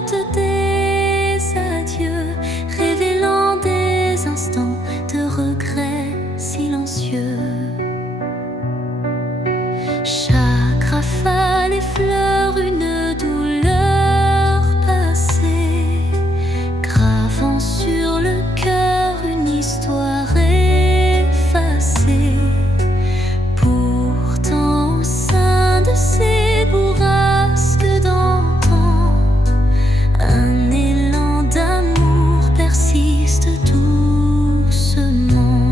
note des adieux, révélant des instants de regret silencieux. Chaque rafale effleure une douleur passée, gravant sur le cœur une histoire effacée. Pourtant, au sein de ces bourrasques d'antan, un élan d'amour persiste doucement.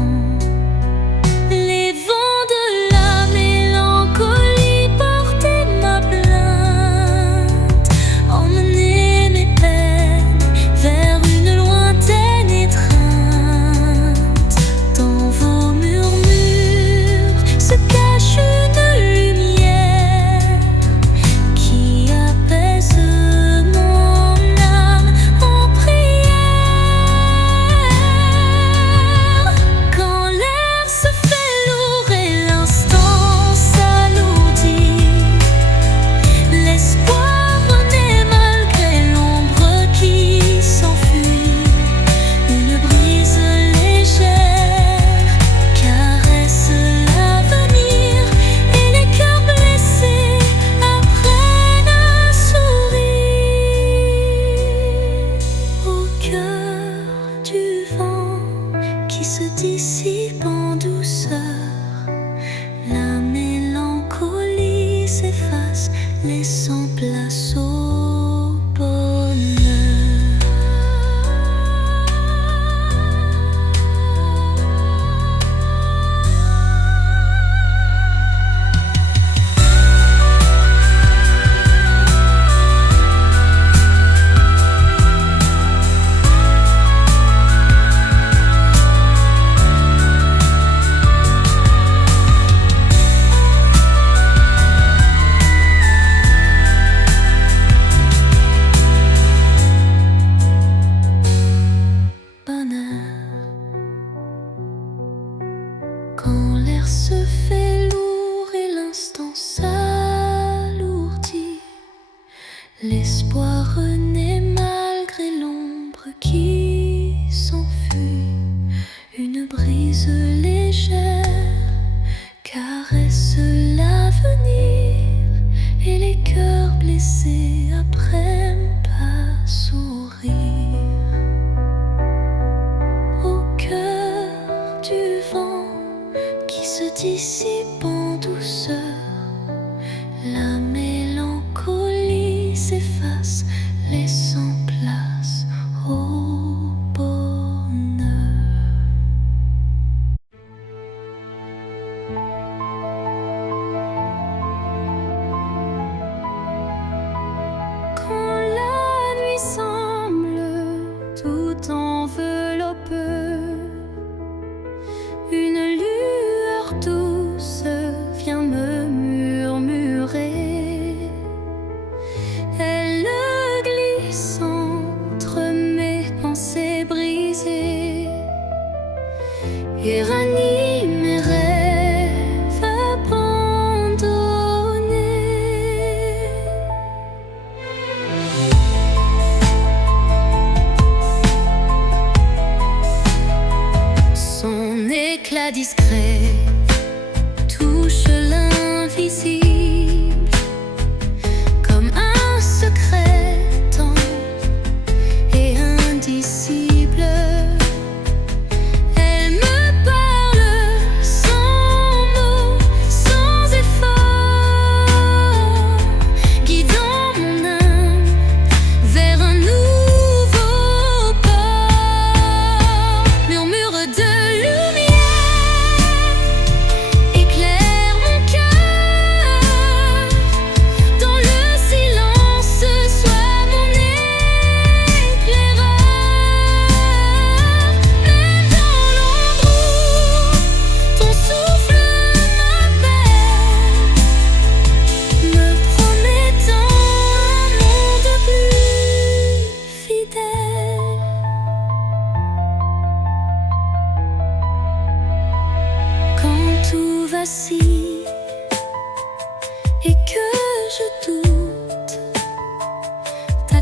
Les vents de la mélancolie portaient ma plainte, emmenaient mes peines vers une lointaine étreinte. Dans vos murmures se cache une lumière qui apaise mon âme en prière. Quand l'air se fait lourd et l'instant s'alourdit, l'espoir renaît malgré l'ombre qui s'enfuit. Une brise légère caresse l'avenir et les cœurs blessés apprennent à sourire. Au cœur du vent qui se dissipe en douceur, la mélancolie s'efface, laissant place au bonheur. Quand l'air se fait lourd et l'instant s'alourdit, l'espoir renaît malgré l'ombre qui s'enfuit. Une brise légère caresse l'avenir et les cœurs blessés apprennent à sourire. Au cœur du vent qui se dissipe en douceur, la mélancolie s'efface, laissant place au bonheur. Quand la nuit semble tout envelopper, une lueur douce vient me murmurer. Elle glisse entre mes pensées brisées et ranime mes rêves abandonnés. Son éclat discret touche l'invisible comme un secret tendre et indicible. Elle me parle sans mots, sans effort, guidant mon âme vers un nouveau port. Murmure de lumière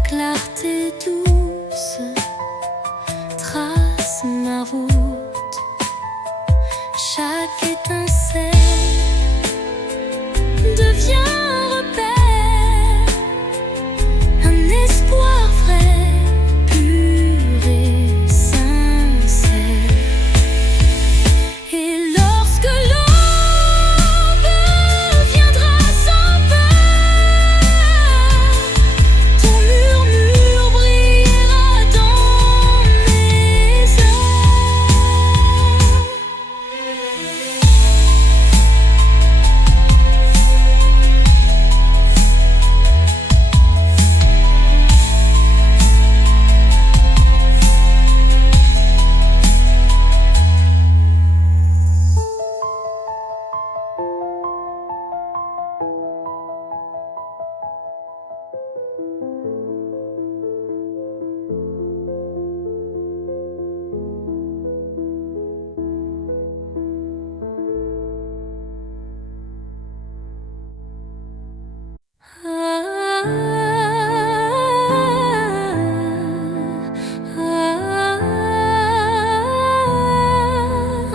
clarté douce trace ma route. Chaque étincelle devient un repère, un espoir vrai, pur et sincère. Et lorsque l'aube viendra sans peur, ton murmure brillera dans mes heures.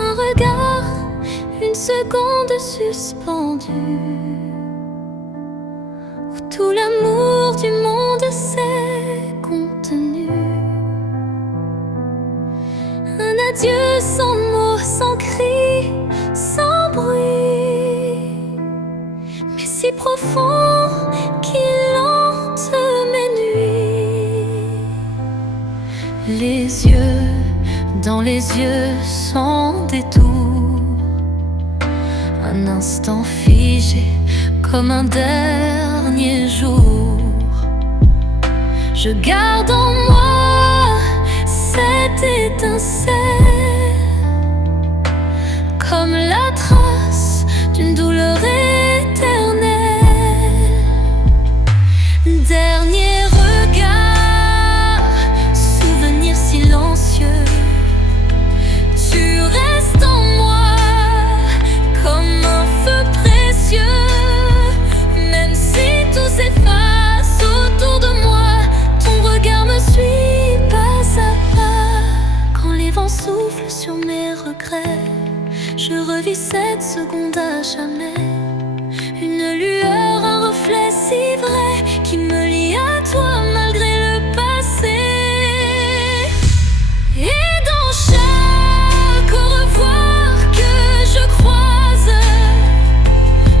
Un regard, une seconde suspendue, où tout l'amour du monde s'est contenu. Un adieu sans mots, sans cri, sans bruit, mais si profond qu'il hante mes nuits. Les yeux dans les yeux sans détour, un instant figé comme un dernier jour. Je garde en moi cette étincelle, comme la trace d'une douleur éternelle. Dernier regard, souvenir silencieux, tu restes en moi comme un feu précieux. Même si tout s'efface autour de moi, ton regard me suit pas à pas. Quand les vents soufflent sur mes regrets, je revis cette seconde à jamais. Une lueur, un reflet si vrai qui me lie à toi malgré le passé. Et dans chaque au revoir que je croise,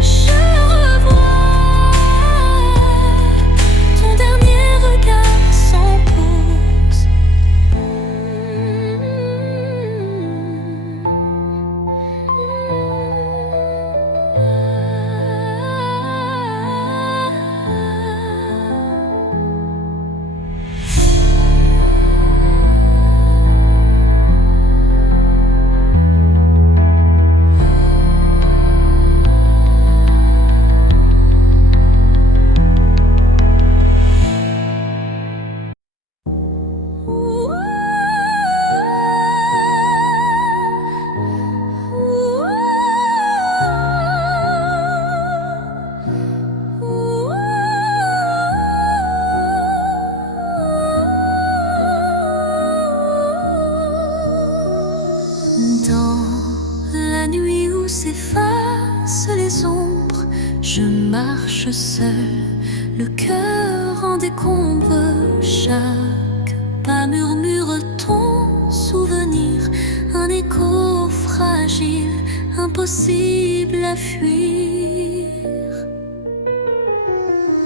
je revois ton dernier regard sans pause. Dans la nuit où s'effacent les ombres, je marche seul, le cœur en décombre. Chaque pas murmure ton souvenir, un écho fragile, impossible à fuir.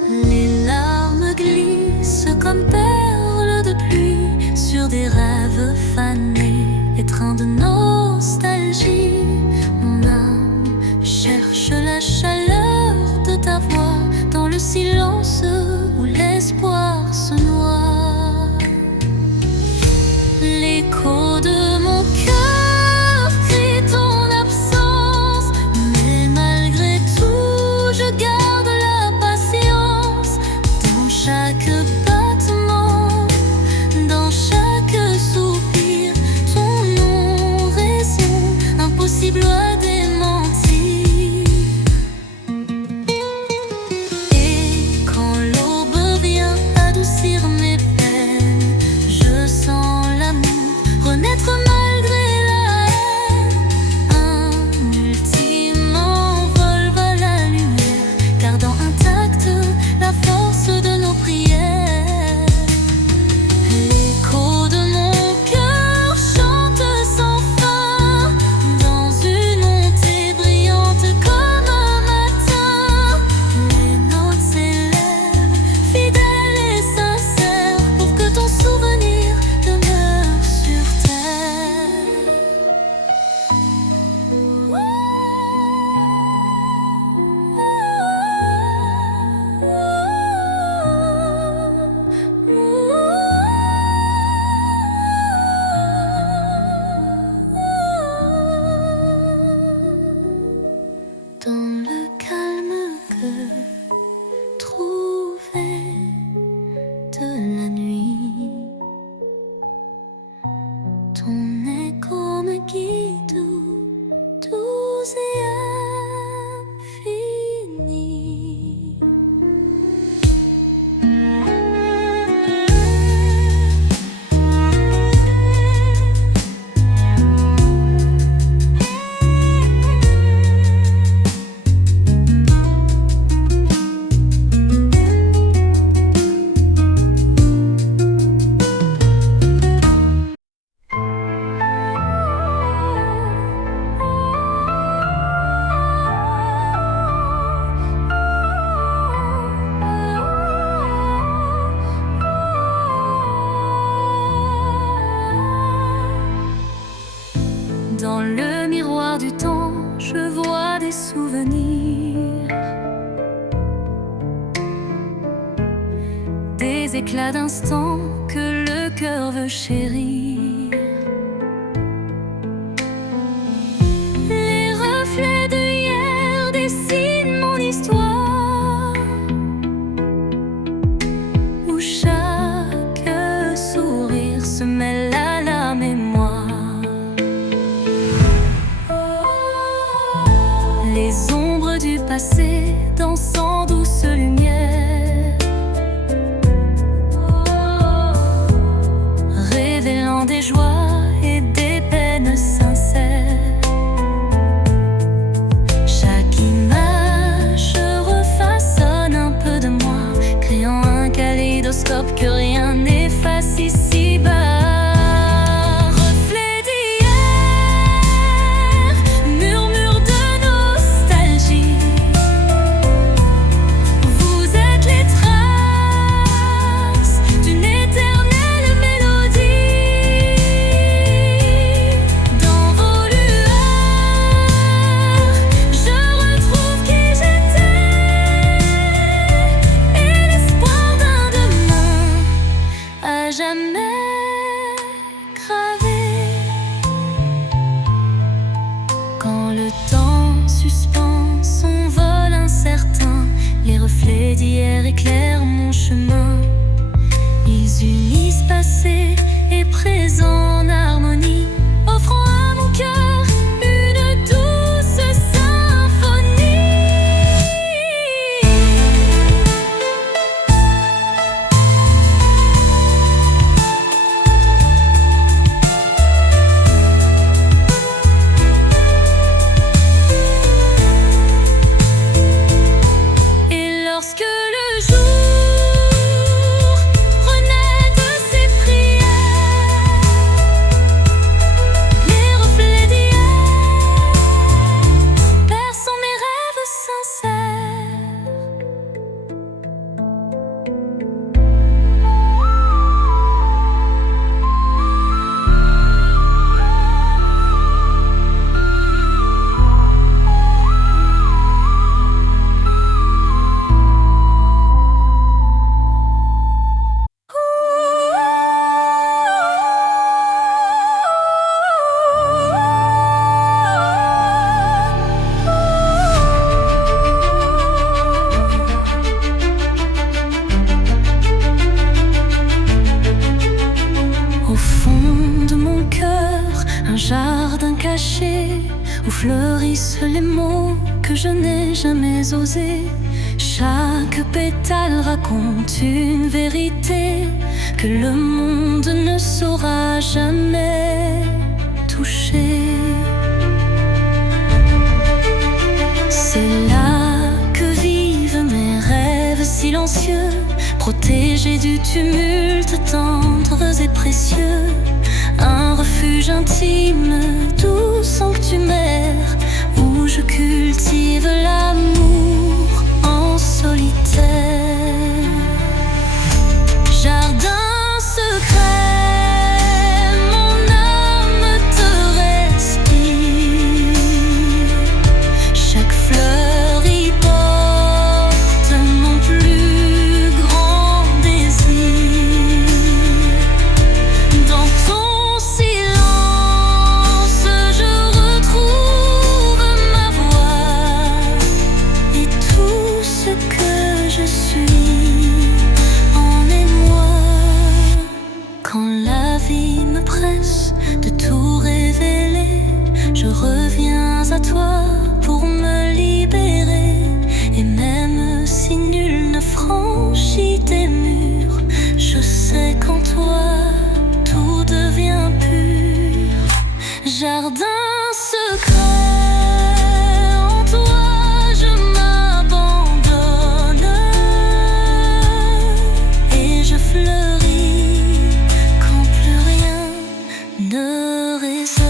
Les larmes glissent comme perles de pluie sur des rêves fanés, étreints de nostalgie. Mon âme cherche la chaleur de ta voix dans le silence où l'espoir se noie. L'écho de mon cœur crie ton absence, mais malgré tout je garde la patience. Dans chaque battement, dans chaque soupir, ton nom la nuit. Ton écho me guide doux et infini. Dans le miroir du temps, je vois des souvenirs, des éclats d'instants que le cœur veut chérir. Les reflets de hier dessinent mon histoire, où chaque sourire se mêle à la mémoire. Les ombres du passé dansent en douce lumière, révélant des joies et des peines sincères. Chaque image refaçonne un peu de moi, créant un kaléidoscope que rien n'efface ici-bas. Jamais gravé. Quand le temps suspend son vol incertain, les reflets d'hier éclairent mon chemin. Ils unissent passé et présent en harmonie, offrant à mon cœur une douce symphonie. Lorsque le jour renaît de ses prières, les reflets d'hier bercent mes rêves sincères. Un jardin caché où fleurissent les mots que je n'ai jamais osés. Chaque pétale raconte une vérité que le monde ne saura jamais toucher. C'est là que vivent mes rêves silencieux, protégés du tumulte, tendres et précieux. Un refuge intime, doux sanctuaire, où je cultive l'amour en solitaire. Jardin secret, mon âme te respire. Chaque fleur y porte mon plus grand désir. Dans ton silence, je retrouve ma voix et tout ce que je suis. c'est qu'en toi tout devient pur. Jardin secret, en toi je m'abandonne et je fleuris quand plus rien ne résonne.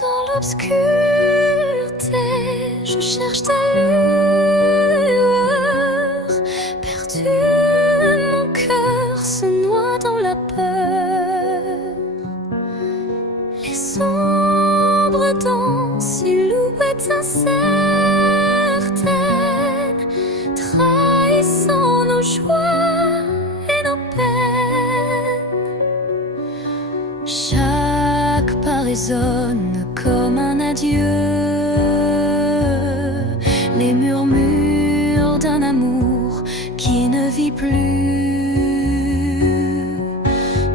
Dans l'obscurité, je cherche ta lueur. Perdu, mon cœur se noie dans la peur. Les ombres dansent, silhouettes incertaines, trahissant nos joies et nos peines. Chaque pas résonne comme un adieu, les murmures d'un amour qui ne vit plus.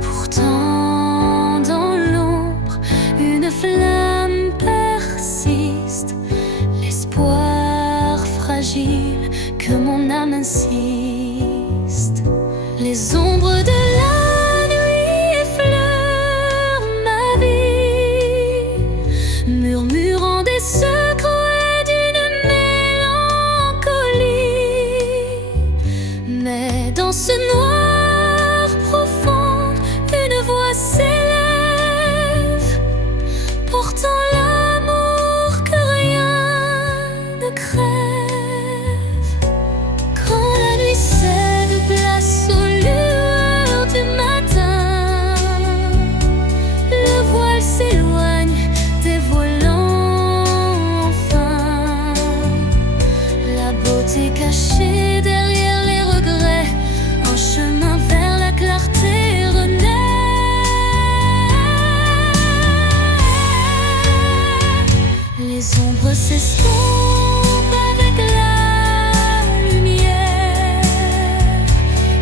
Pourtant dans l'ombre, une flamme persiste, l'espoir fragile que mon âme insiste. Les ombres de la nuit effleurent ma vie, murmurant des secrets d'une mélancolie. Mais dans ce noir profond, une voix s'élève, portant l'amour que rien ne crève. Quand la nuit cède place aux lueurs du matin, le voile s'éloigne, dévoilant enfin la beauté cachée derrière les regrets. Un chemin vers la clarté renaît. Les ombres s'estompent avec la lumière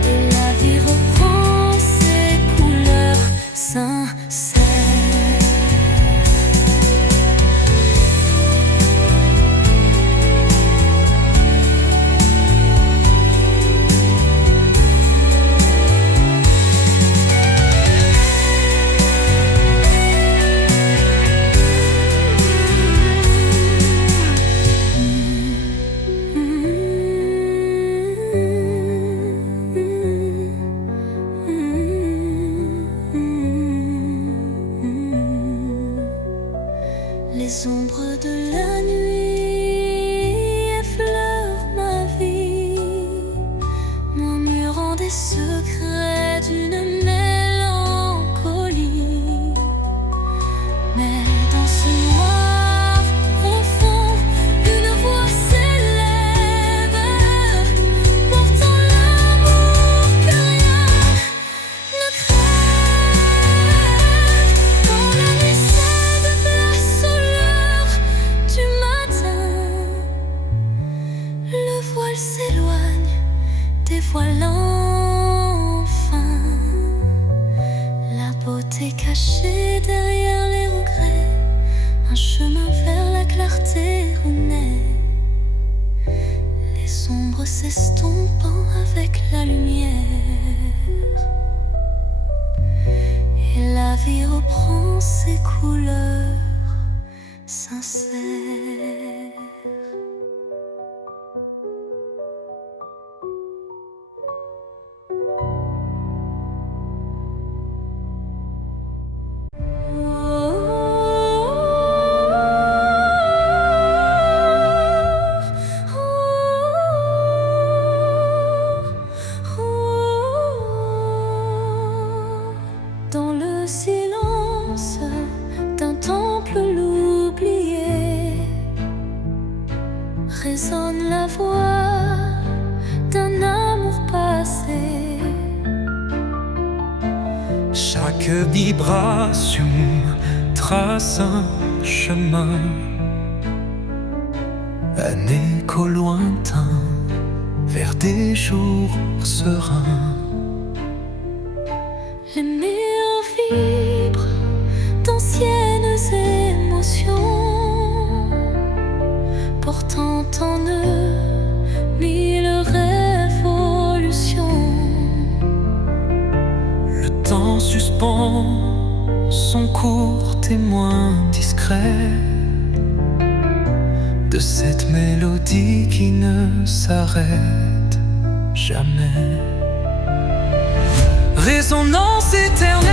et la vie reprend ses couleurs sincères. Les ombres de la nuit effleurent ma vie, murmurant des secrets d'une mélancolie. Mais dans ce noir profond, une voix s'élève, portant l'amour que rien ne crève. Quand la nuit cède place aux lueurs du matin, le voile s'éloigne, dévoilant enfin la beauté cachée derrière les regrets. Un chemin vers la clarté renaît, les ombres s'estompant avec la lumière, et la vie reprend ses couleurs sincères. Dans le silence d'un temple l'oublié, résonne la voix d'un amour passé. Chaque vibration trace un chemin, un écho lointain vers des jours sereins. Les murs vibrent d'anciennes émotions, portant en eux mille révolutions. Le temps suspend son court témoin discret de cette mélodie qui ne s'arrête jamais. Résonance éternelle,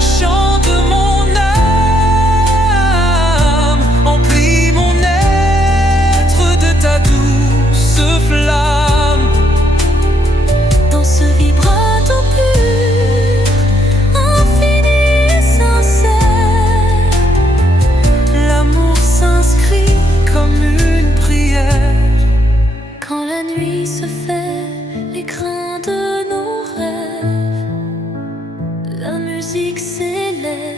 chant de mon âme, emplis mon être de ta douce flamme. Dans ce vibrato pur, infini et sincère, L'amour s'inscrit comme une prière. quand la nuit se fait l'écrin de nos rêves, la musique s'élève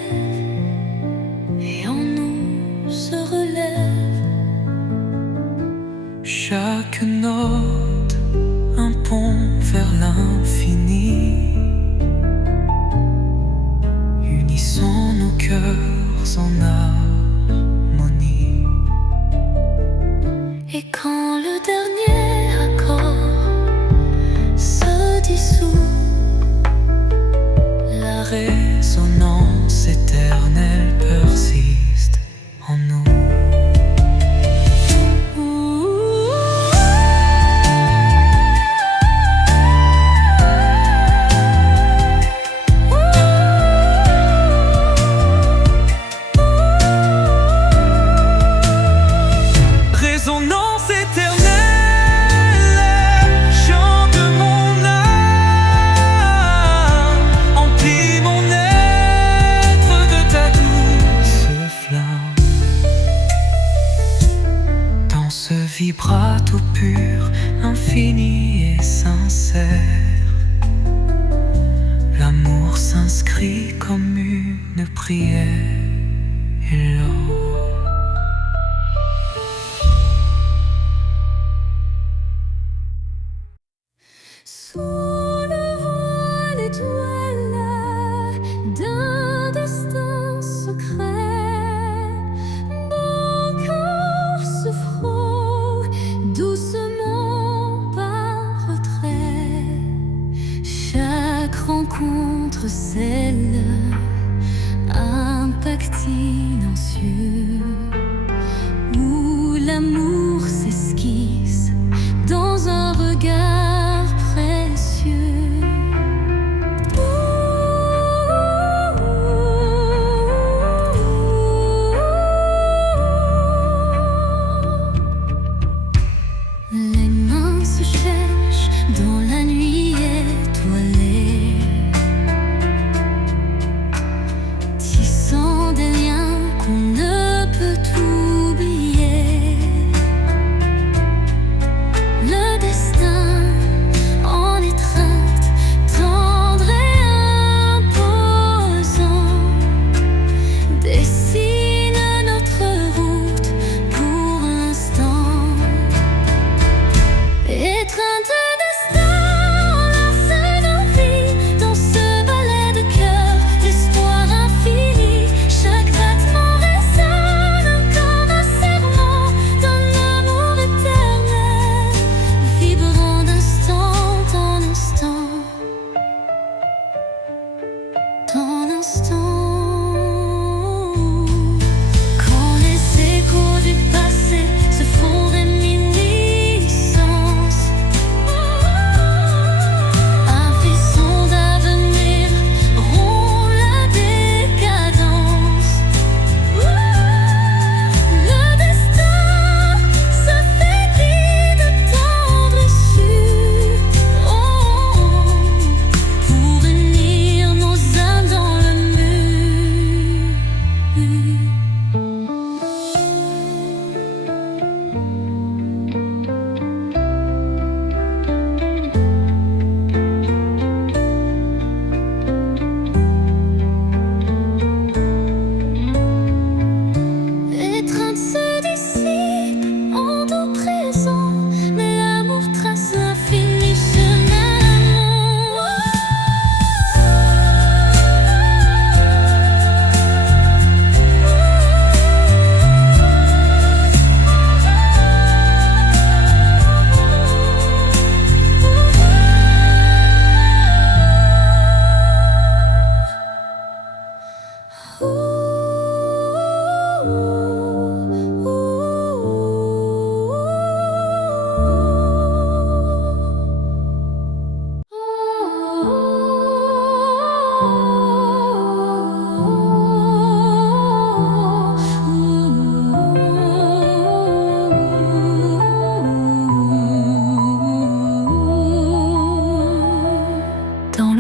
et en nous se relève. Chaque note un pont vers l'infini. Unissons nos cœurs en harmonie. Et quand le dernier accord se dissout, La résonance éternelle persiste en nous. Résonance éternelle, chant de mon âme, emplis mon être de ta douce flamme. Dans ce vibrato pur, infini et sincère, l'amour s'inscrit comme une prière. Et l'or sous le voile étoile d'un destin secret, mon corps se frôle doucement par retrait. Chaque rencontre scelle un pacte silencieux où l'amour s'esquisse dans un regard précieux. Les mains se cherchent dans la nuit étoilée, tissant des liens qu'on ne peut oublier.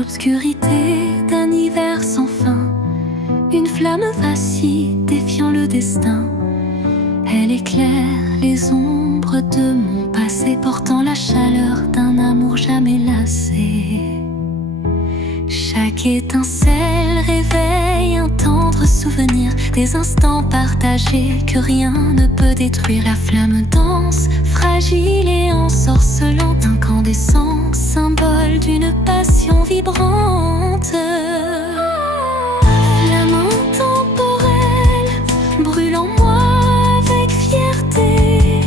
l'obscurité d'un hiver sans fin, une flamme vacille défiant le destin. Elle éclaire les ombres de mon passé, portant la chaleur d'un amour jamais lassé. Chaque étincelle réveille un tendre souvenir, des instants partagés que rien ne peut détruire. La flamme danse, fragile et ensorcelante, incandescent, symbole d'une passion vibrante. Flamme intemporelle, brûle en moi avec fierté,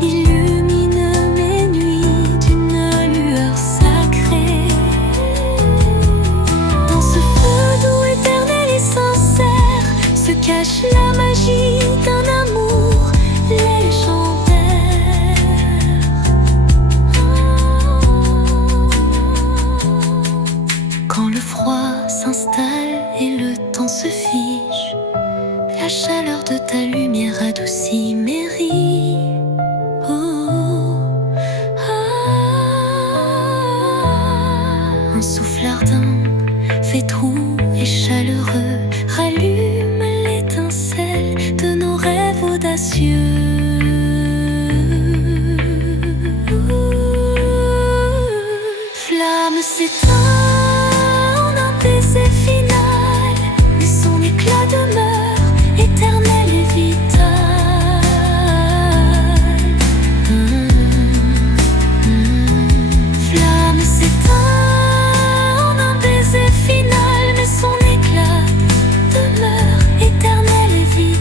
illumine mes nuits d'une lueur sacrée. Dans ce feu doux, éternel et sincère, se cache la magie d'un amour légendaire. Quand le froid s'installe et le temps se fige, la chaleur de ta lumière adoucit mes rides. Un souffle ardent, fétroux et chaleureux, rallume l'étincelle de nos rêves audacieux. Flamme s'éteint en un baiser final, mais son éclat demeure éternel et vital. Flamme s'éteint en un baiser final, mais son éclat demeure éternel et vital.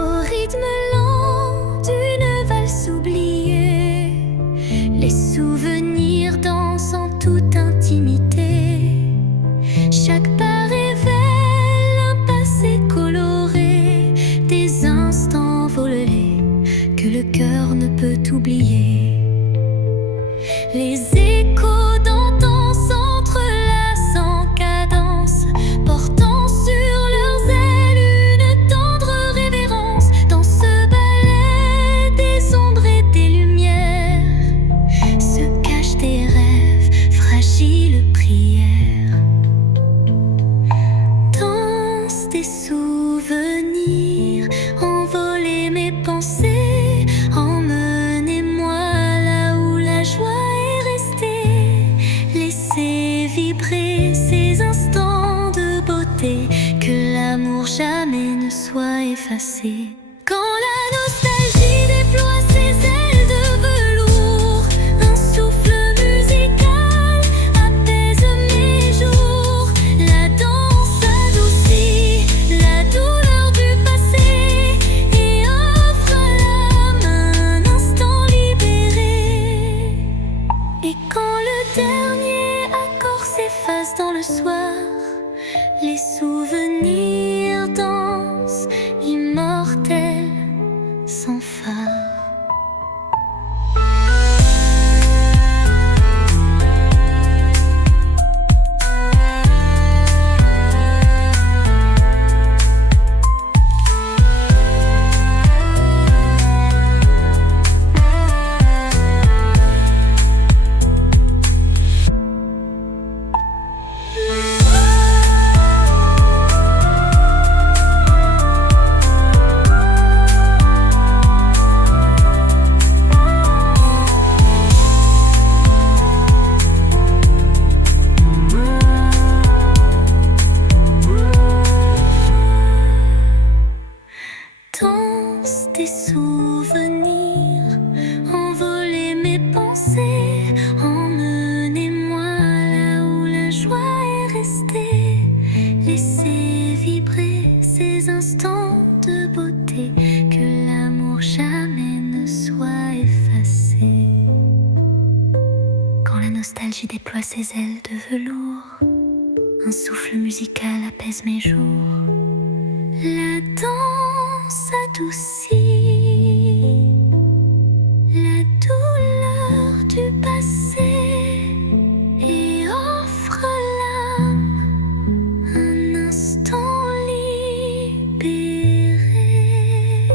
Au rythme lent d'une valse oubliée, les souvenirs dansent en toute intimité. Chaque pas révèle un passé coloré, des instants volés que le cœur ne peut oublier. Les échos d'antan s'entrelacent en cadence, portant sur leurs ailes une tendre révérence. Dans ce ballet des ombres et des lumières se cachent des rêves, fragiles prières. Danse des souvenirs, envoler mes pensées, emmenez-moi là où la joie est restée. Laissez vibrer ces instants de beauté, que l'amour jamais ne soit effacé. Quand la nostalgie déploie ses ailes de velours, un souffle musical apaise mes jours. La danse adoucit la douleur du passé et offre à l'âme un instant libéré. Et quand le dernier accord s'efface dans le soir, les souvenirs dansent immortels. des souvenirs, envoler mes pensées, emmenez-moi là où la joie est restée. Laissez vibrer ces instants de beauté, que l'amour jamais ne soit effacé. Quand la nostalgie déploie ses ailes de velours, un souffle musical apaise mes jours. La danse adoucit la douleur du passé et offre à l'âme un instant libéré.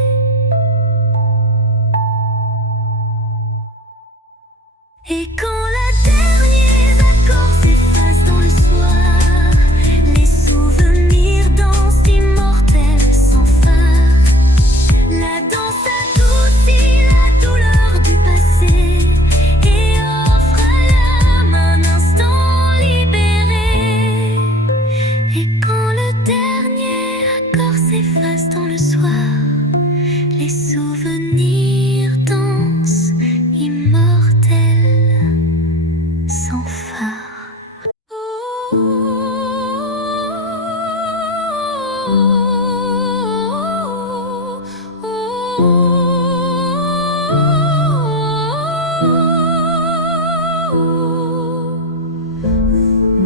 Et quand la dernière accord s'efface dans le soir, les souvenirs dansent immortels sans phare. La danse adoucit la douleur du passé et offre à l'âme un instant libéré. Et quand le dernier accord s'efface dans le soir, les souvenirs dansent immortels sans phare.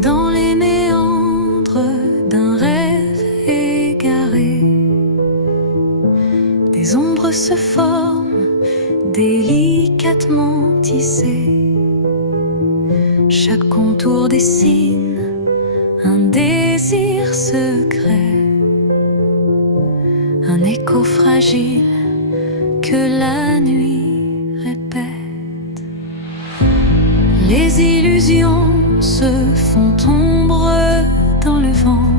Dans les méandres d'un rêve égaré, des ombres se forment, délicatement tissées. Chaque contour dessine un désir secret, un écho fragile que la nuit répète. Les illusions se font ombre dans le vent,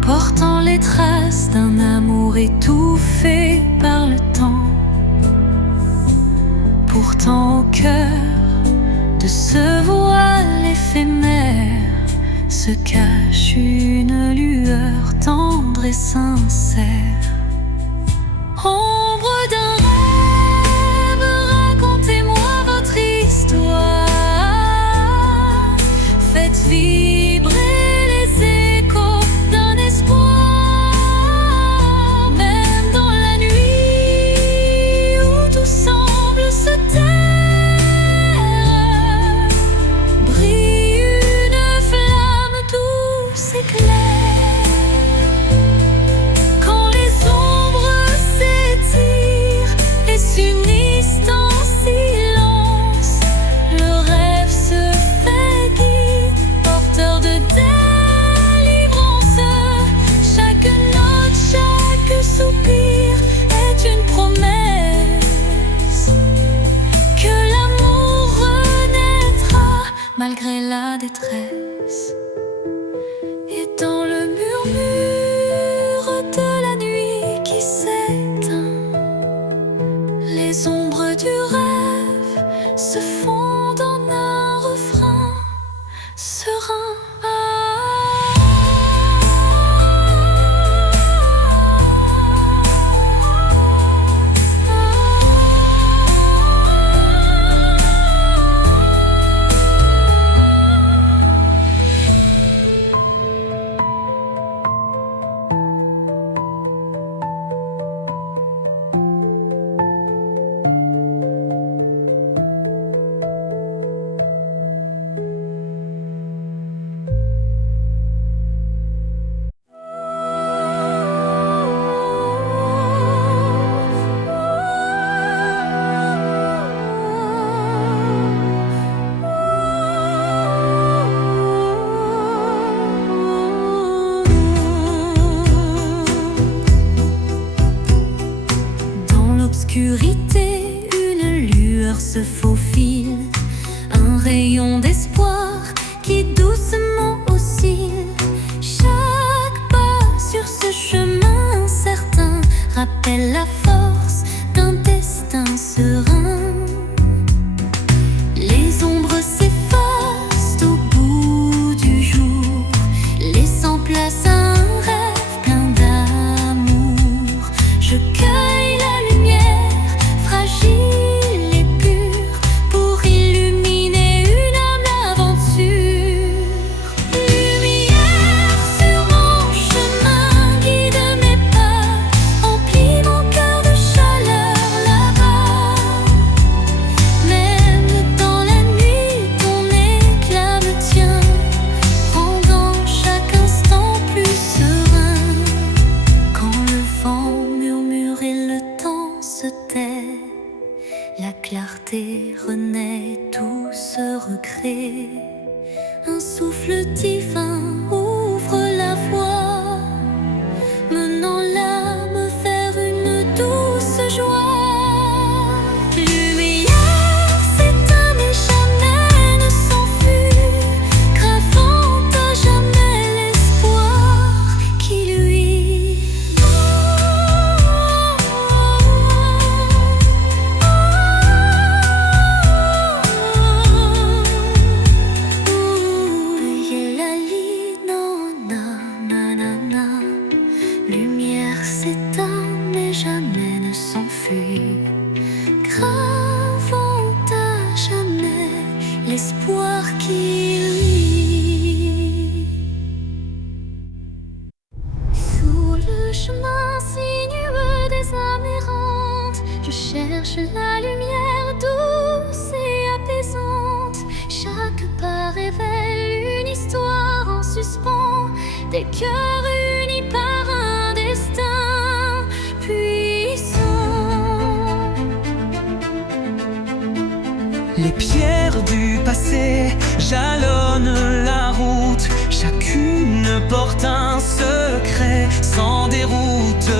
portant les traces d'un amour étouffé par le temps. Pourtant au cœur de ce voile éphémère se cache une lueur tendre et sincère. Ombre d'un rêve, racontez-moi votre histoire. Faites vibrer les échos d'un espoir. Même dans la nuit où tout semble se taire, brille une flamme douce et claire. Quand les ombres s'étirent et s'unissent en silence, le rêve se fait guide, porteur de délivrance. Chaque note, chaque soupir est une promesse que l'amour renaîtra malgré la détresse. Et dans le murmure de la nuit qui s'éteint, les ombres du rêve se fondent en un refrain serein. Dans l'obscurité, une lueur se faufile, un rayon d'espoir qui doucement oscille. Chaque pas sur ce chemin incertain rappelle la force d'un destin serein. Les ombres s'effacent au bout du jour, laissant place à un rêve plein d'amour. Je liberté renaît, tout se recrée. Un souffle divin ouvre la voie, menant l'âme vers une douce joie. Lumière s'éteint mais jamais ne s'enfuit, gravant à jamais l'espoir qui luit. Veillez la lit, non, non, non, non, non. Lumière s'éteint mais jamais ne s'enfuit, gravant à jamais l'espoir qui luit. Sous le chemin sinueux des âmes errantes, je cherche la lumière douce et apaisante. Chaque pas révèle une histoire en suspens, des cœurs unis par un destin puissant. Les pierres du passé jalonnent la route, chacune porte un secret sans déroute.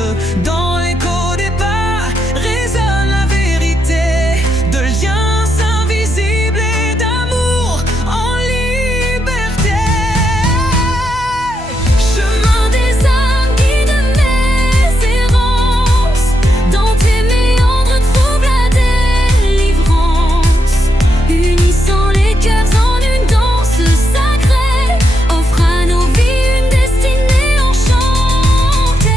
Dans l'écho des pas résonne la vérité de liens invisibles et d'amour en liberté. Chemin des âmes, guide mes errances, dans tes méandres trouve la délivrance. Unissant les cœurs en une danse sacrée, offre à nos vies une destinée enchantée.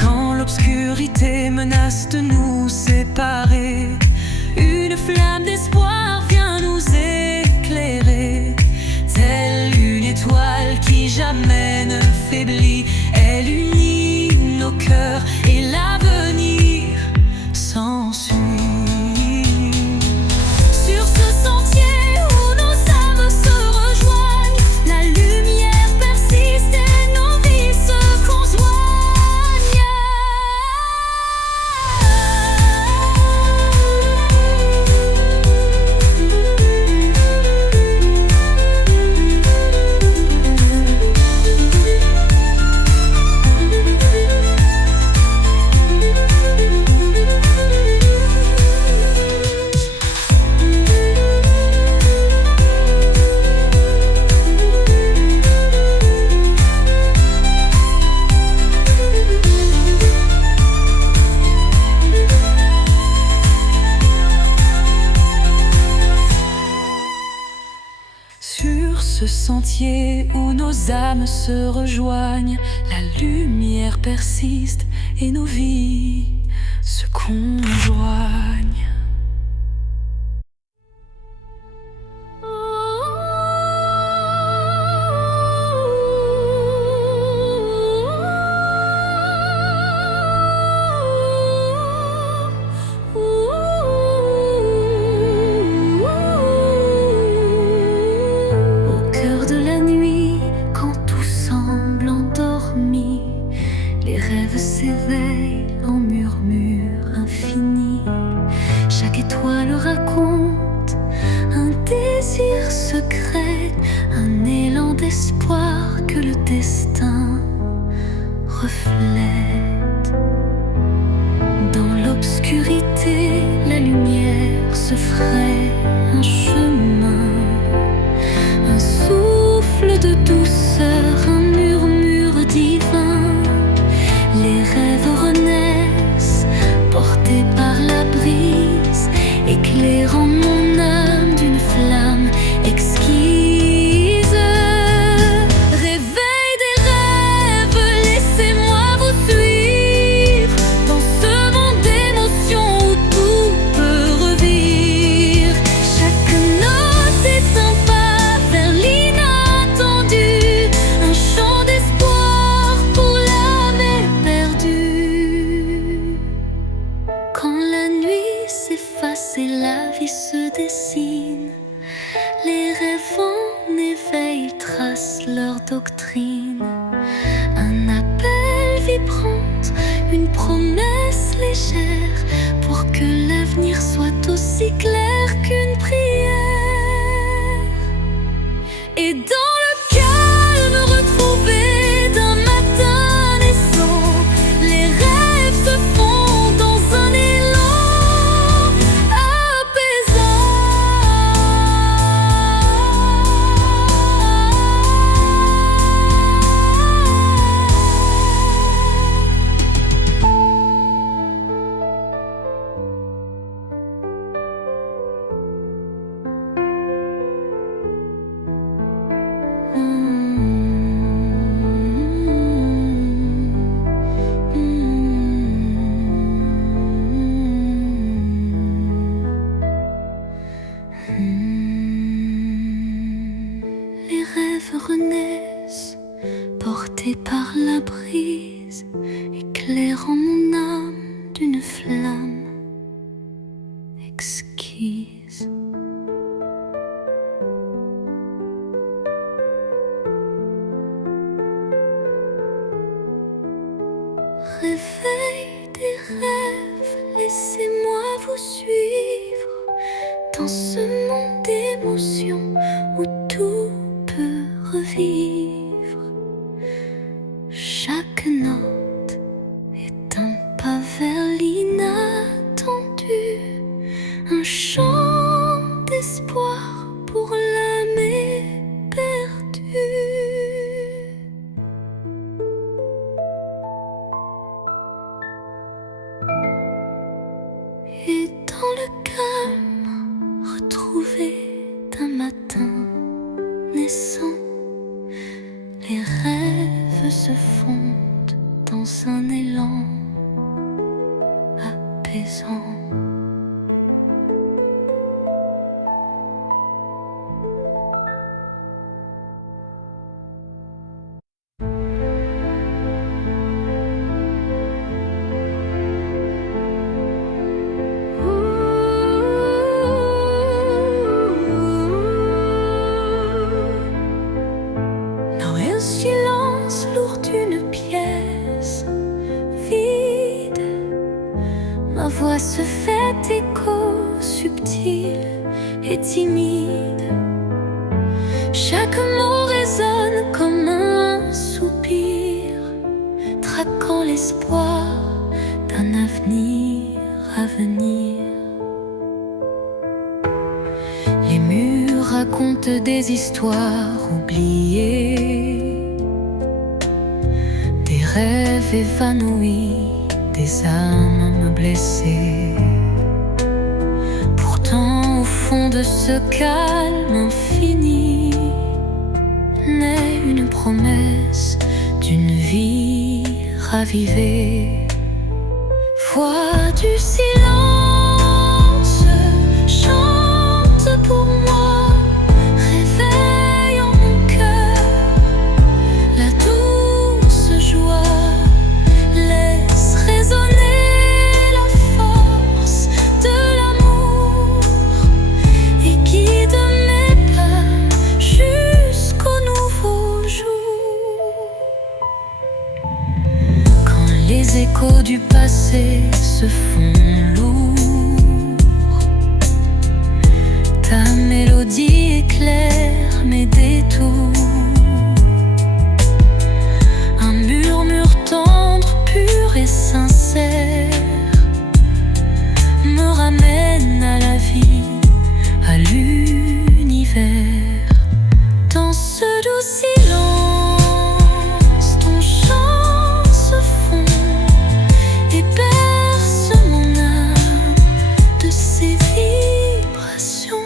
Quand l'obscurité menace de nous séparer, une flamme d'espoir vient nous éclairer. Telle une étoile qui jamais ne faiblit, elle unit nos cœurs et l'avenir s'ensuit. Sur ce sentier où nos âmes se rejoignent, la lumière persiste et nos vies se conjoignent. Sur ce sentier où nos âmes se rejoignent, la lumière persiste et nos vies se conjoignent. Au cœur de la nuit, quand tout semble endormi, les rêves s'éveillent en murmures infinis. Chaque étoile raconte un désir secret, un élan d'espoir que le destin reflète. Dans l'obscurité, la lumière se fraye un chemin, un souffle de douceur, un murmure divin. Les rêves renaissent, portés par la brise, éclairant mon âme d'une flamme exquise. Réveil des rêves, laissez-moi vous suivre dans ce monde d'émotions où tout peut revivre. Chaque note est un pas vers l'inattendu, un chant d'espoir pour l'âme éperdue. Quand la nuit s'efface et la vie se dessine, les rêves en éveil réveil, ils tracent leur doctrine. Un appel vibrante, une promesse légère, pour que l'avenir soit aussi clair qu'une prière. Et dans le calme retrouvé d'un matin naissant, les rêves se font dans un élan apaisant. Les rêves renaissent, portés par la brise, éclairant mon âme d'une flamme exquise. Réveil des rêves, laissez-moi vous suivre dans ce monde d'émotions où tout peut revivre. Chaque note est un pas vers l'inattendu, un chant d'espoir pour l'âme éperdue. Et dans le calme retrouvé d'un matin naissant, les rêves se fondent dans un élan apaisant. Dans un silence lourd d'une pièce vide, ma voix se fait écho subtil et timide. Chaque mot résonne comme un soupir, traquant l'espoir d'un avenir à venir. Les murs racontent des histoires oubliées, des rêves évanouis, des âmes blessées. Pourtant, au fond de ce calme infini, naît une promesse d'une vie ravivée. Voix du silence, chante pour moi, réveille en mon cœur la douce joie, laisse résonner la force de l'amour et guide mes pas jusqu'au nouveau jour. Quand les échos du passé se font lourds, ta mélodie éclaire mes détours. Un murmure tendre, pur et sincère me ramène à la vie, à l'univers. Dans ce doux silence, ton chant se fond et berce mon âme de ses vibrations.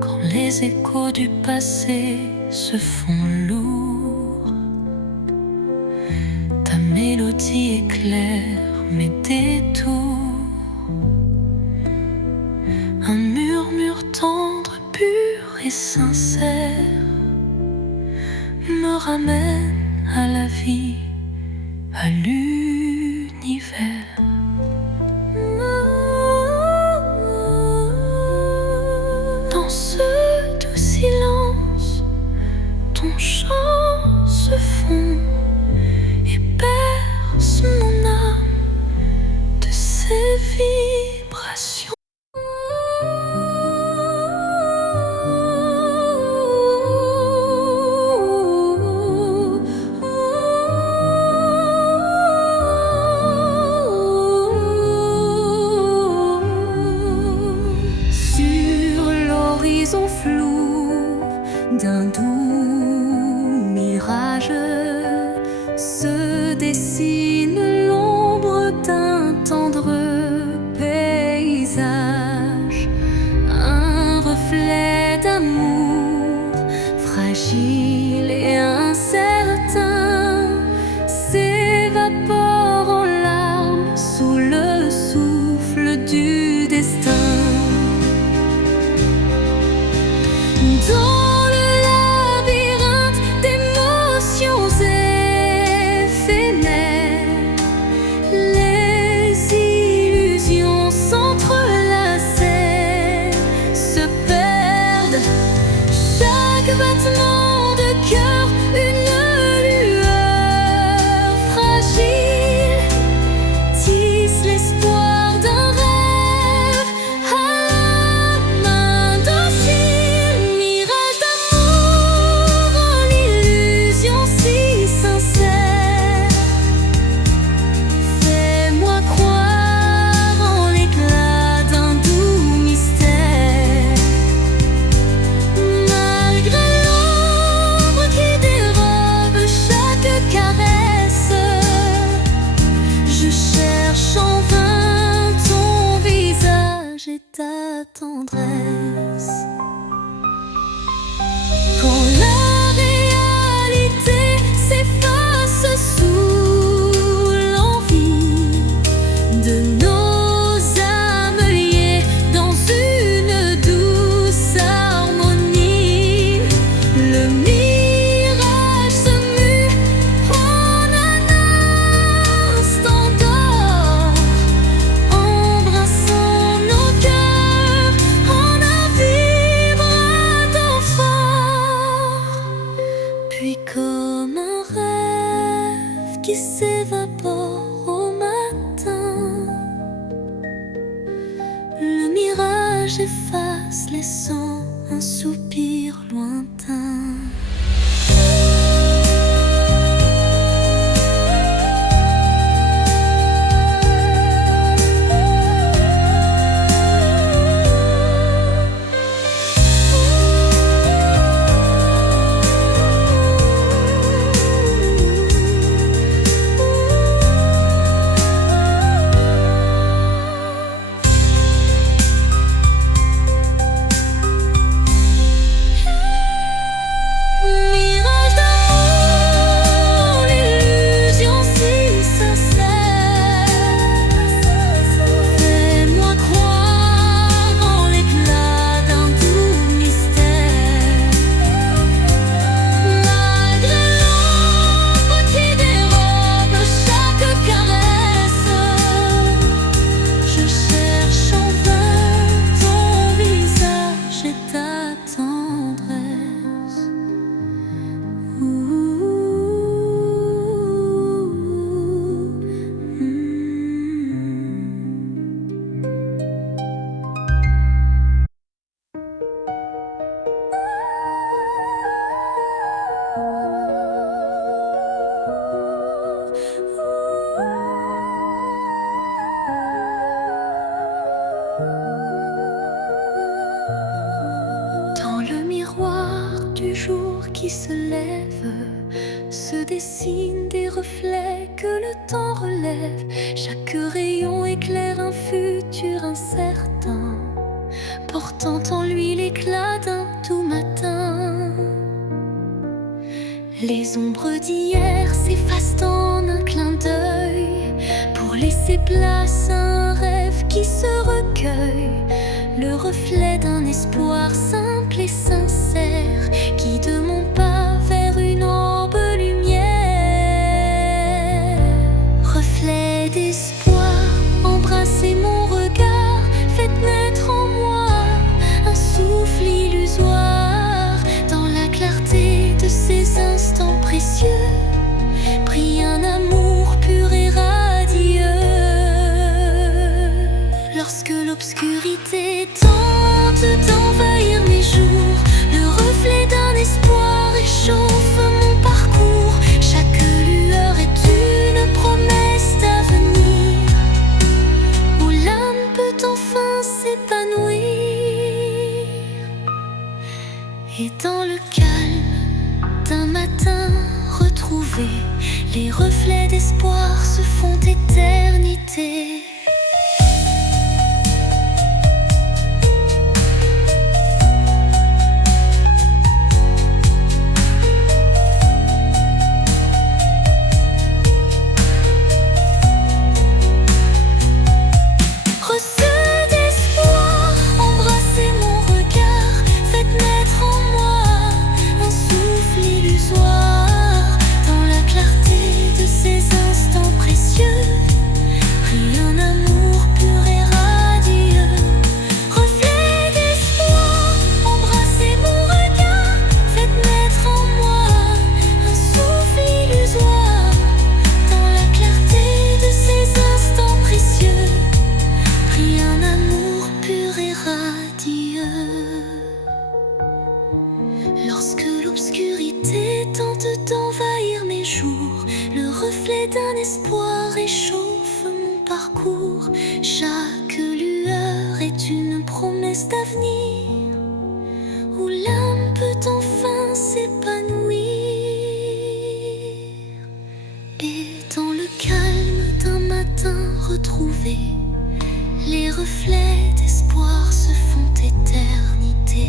Quand les échos du passé se font lourds, mélodie éclaire mes détours. Un murmure tendre, pur et sincère me ramène à la vie, à l'univers. Dans ce doux silence, ton chant se fond et berce mon âme de ses vibrations. Sur l'horizon flou d'un doux mirage se dessine l'ombre d'un tendre paysage, un reflet d'amour fragile et incertain s'évapore en larmes sous le souffle du destin. Dans le labyrinthe d'émotions éphémères, les illusions s'entrelacent, se perdent. Chaque battement de cœur, une lueur fragile, tisse l'espoir d'un rêve à la main docile. Mirage d'amour en illusion si sincère, fais-moi croire en l'éclat d'un doux mystère. Malgré l'ombre qui dérobe chaque caresse, je cherche en vain ton visage et ta tendresse. Quand la réalité s'efface sous l'envie de nos âmes liées dans une douce harmonie, le mirage se mue en un instant d'or, embrassant nos cœurs en un vibrato fort. Puis comme un rêve qui s'évapore au matin, le mirage efface, laissant un soupir lointain. Mirage d'amour, l'illusion si sincère, fais-moi croire en l'éclat d'un doux mystère. Malgré l'ombre qui dérobe chaque caresse, je cherche en vain ton visage et ta tendresse. Dans le miroir du jour qui se lève, se dessinent des reflets que le temps relève. Chaque rayon éclaire un futur incertain, portant en lui l'éclat d'un tout matin. Les ombres d'hier s'effacent en un clin d'œil, laisser place à un rêve qui se recueille, le reflet d'un espoir simple et sincère qui de mon pas vers une aube lumière. Reflet d'espoir, embrassez mon regard, faites naître en moi un souffle illusoire. Dans la clarté de ces instants précieux brille un amour pur et radieux. Lorsque l'obscurité tente d'envahir mes jours, le reflet d'un espoir réchauffe mon parcours. Chaque lueur est une promesse d'avenir, où l'âme peut enfin s'épanouir. Et dans le calme d'un matin retrouvé, les reflets d'espoir se font éternité. Lorsque l'obscurité tente d'envahir mes jours, le reflet d'un espoir réchauffe mon parcours. Chaque lueur est une promesse d'avenir, où l'âme peut enfin s'épanouir. Et dans le calme d'un matin retrouvé, les reflets d'espoir se font éternité.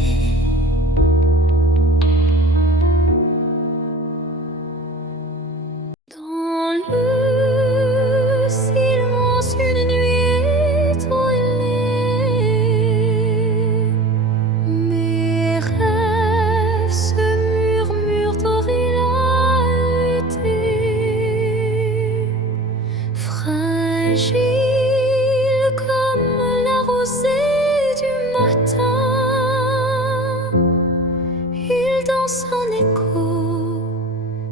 Son écho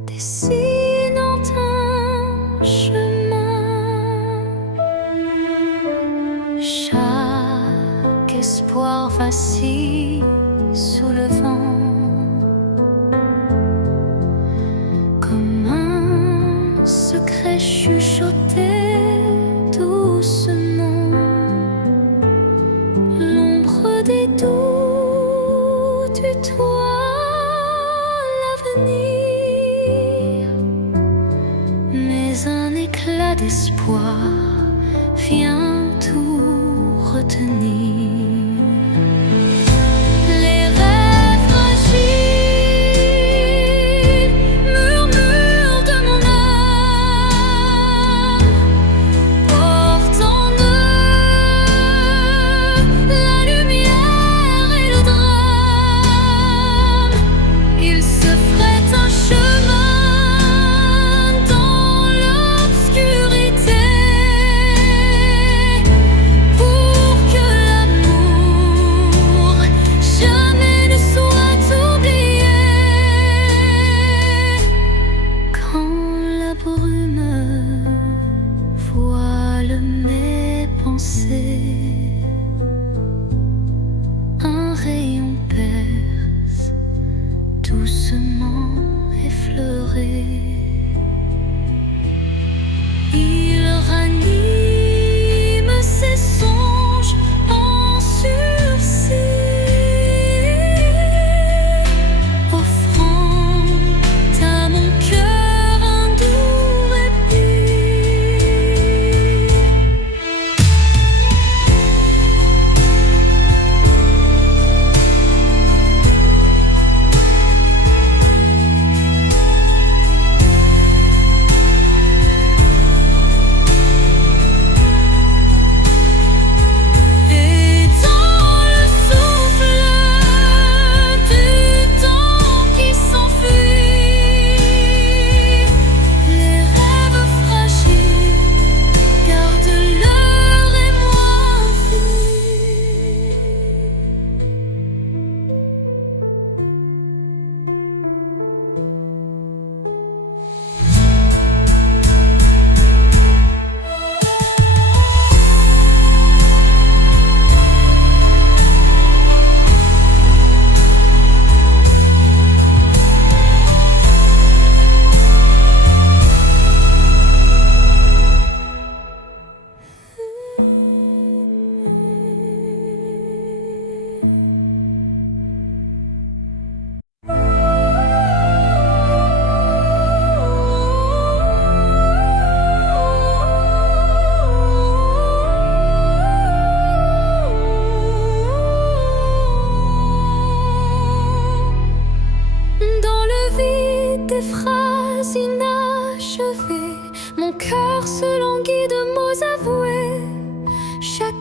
dessinant un chemin. Chaque espoir vacille sous le vent, comme un secret chuchoté doucement. L'ombre des doutes du toit, mais un éclat d'espoir vient tout retenir. Les rêves fragiles murmurent de mon âme, portent en eux la lumière et le drame. Ils se frayent un chemin pour que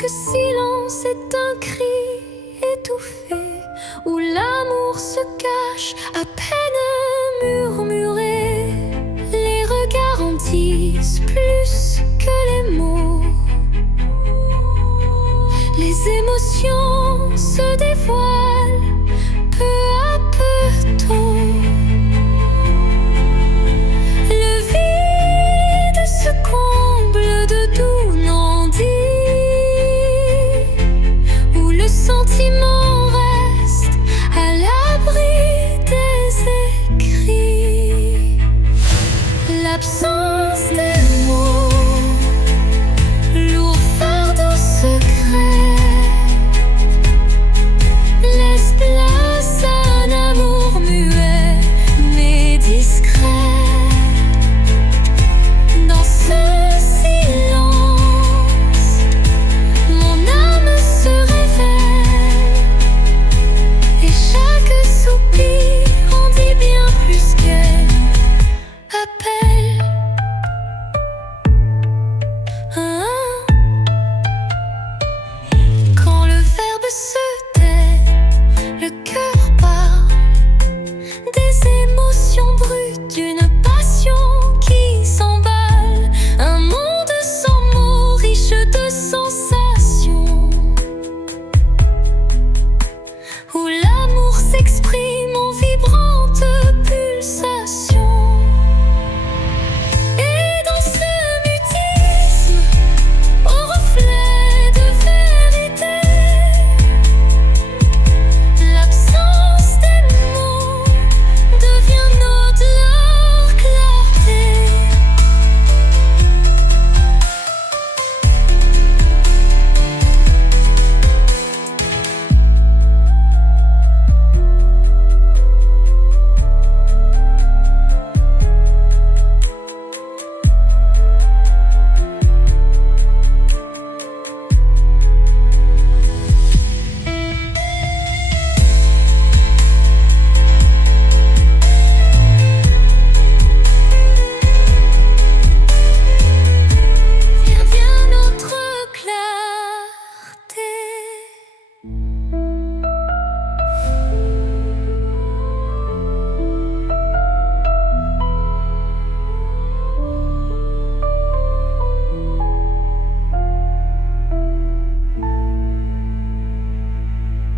Chaque silence est un cri étouffé, où l'amour se cache à peine murmuré. Les regards en disent plus que les mots. Les émotions se dévoilent